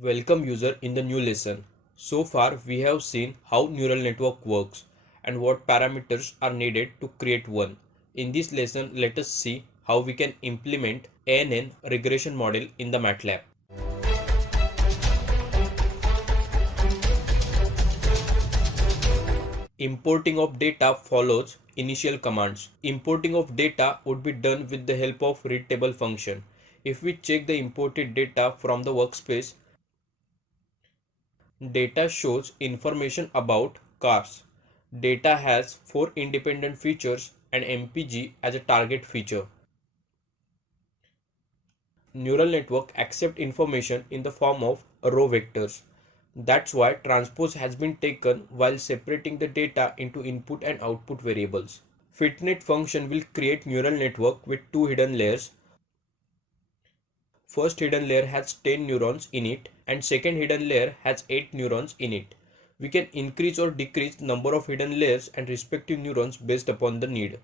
Welcome user in the new lesson. So far we have seen how neural network works and what parameters are needed to create one. In this lesson let us see how we can implement ANN regression model in the MATLAB. Importing of data follows initial commands. Importing of data would be done with the help of read table function. If we check the imported data from the workspace, data shows information about cars. Data has 4 independent features and MPG as a target feature. Neural network accept information in the form of row vectors. That's why transpose has been taken while separating the data into input and output variables. FitNet function will create neural network with 2 hidden layers. First hidden layer has 10 neurons in it and second hidden layer has 8 neurons in it. We can increase or decrease number of hidden layers and respective neurons based upon the need.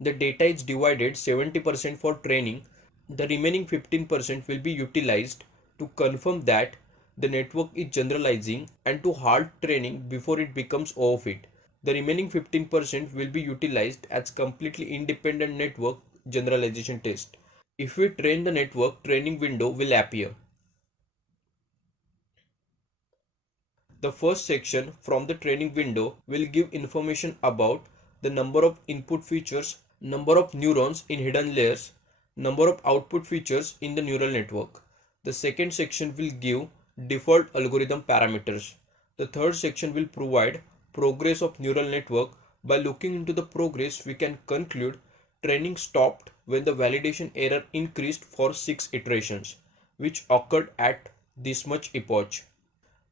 The data is divided 70% for training. The remaining 15% will be utilized to confirm that the network is generalizing and to halt training before it becomes overfit. The remaining 15% will be utilized as completely independent network generalization test. If we train the network, training window will appear. The first section from the training window will give information about the number of input features, number of neurons in hidden layers, number of output features in the neural network. The second section will give default algorithm parameters. The third section will provide progress of neural network. By looking into the progress, we can conclude training stopped when the validation error increased for 6 iterations, which occurred at this much epoch.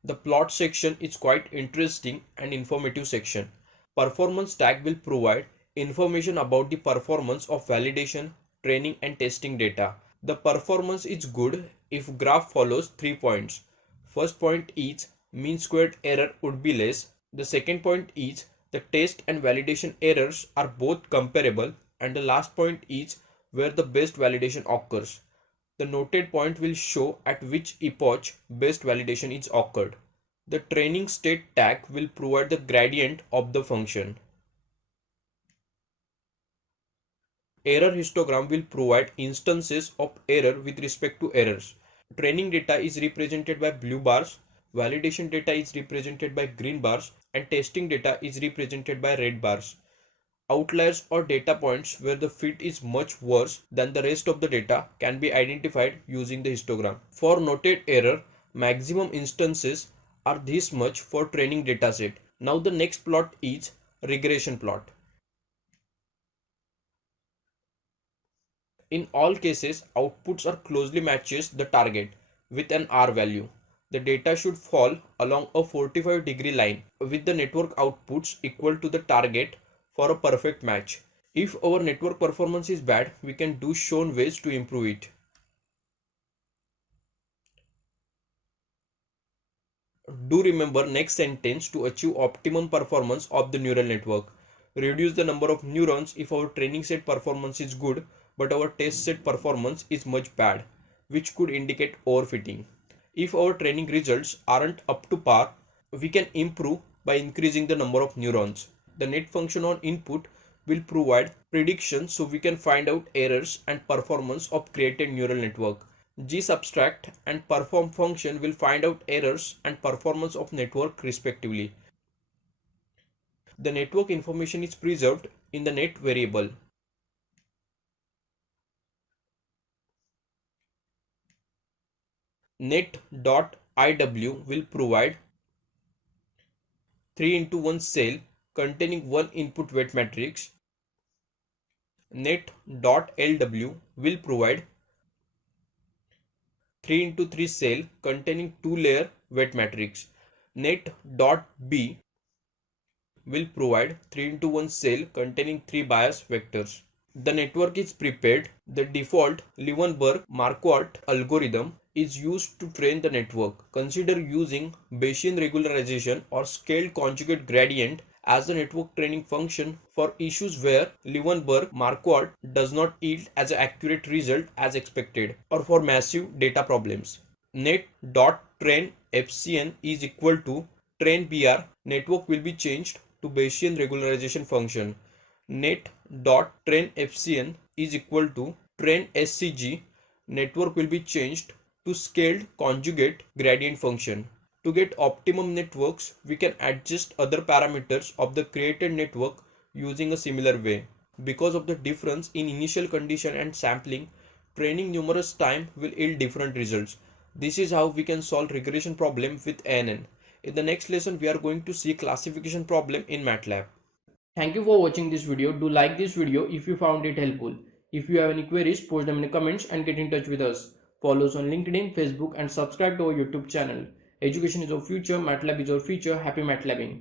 The plot section is quite interesting and informative section. Performance tag will provide information about the performance of validation, training and testing data. The performance is good if graph follows 3 points. First point is mean squared error would be less. The second point is the test and validation errors are both comparable, and the last point is where the best validation occurs. The noted point will show at which epoch best validation is occurred. The training state tag will provide the gradient of the function. Error histogram will provide instances of error with respect to errors. Training data is represented by blue bars, validation data is represented by green bars, and testing data is represented by red bars. Outliers or data points where the fit is much worse than the rest of the data can be identified using the histogram. For noted error, maximum instances are this much for training dataset. Now the next plot is regression plot. In all cases, outputs are closely matches the target with an R value. The data should fall along a 45-degree line with the network outputs equal to the target for a perfect match. If our network performance is bad, we can do shown ways to improve it. Do remember next sentence to achieve optimum performance of the neural network. Reduce the number of neurons if our training set performance is good but our test set performance is much bad, which could indicate overfitting. If our training results aren't up to par, we can improve by increasing the number of neurons. The net function on input will provide predictions so we can find out errors and performance of created neural network. G-subtract and perform function will find out errors and performance of network respectively. The network information is preserved in the net variable. Net.iw will provide 3 into 1 cell containing one input weight matrix. Net.lw will provide 3 into 3 cell containing 2 layer weight matrix. Net.b will provide 3 into 1 cell containing 3 bias vectors. The network is prepared. The default Leeuwenberg-Marquardt algorithm is used to train the network. Consider using Bayesian regularization or scaled conjugate gradient as the network training function for issues where Leeuwenberg-Marquardt does not yield as an accurate result as expected, or for massive data problems. net dot train FCN is equal to train BR, network will be changed to Bayesian regularization function. Net dot train FCN is equal to train SCG, network will be changed to scaled conjugate gradient function. To get optimum networks, we can adjust other parameters of the created network using a similar way. Because of the difference in initial condition and sampling, training numerous time will yield different results. This is how we can solve regression problem with ANN. In the next lesson, we are going to see classification problem in MATLAB. Thank you for watching this video. Do like this video if you found it helpful. If you have any queries, post them in the comments and get in touch with us. Follow us on LinkedIn, Facebook and subscribe to our YouTube channel. Education is our future, MATLAB is our future. Happy MATLABing.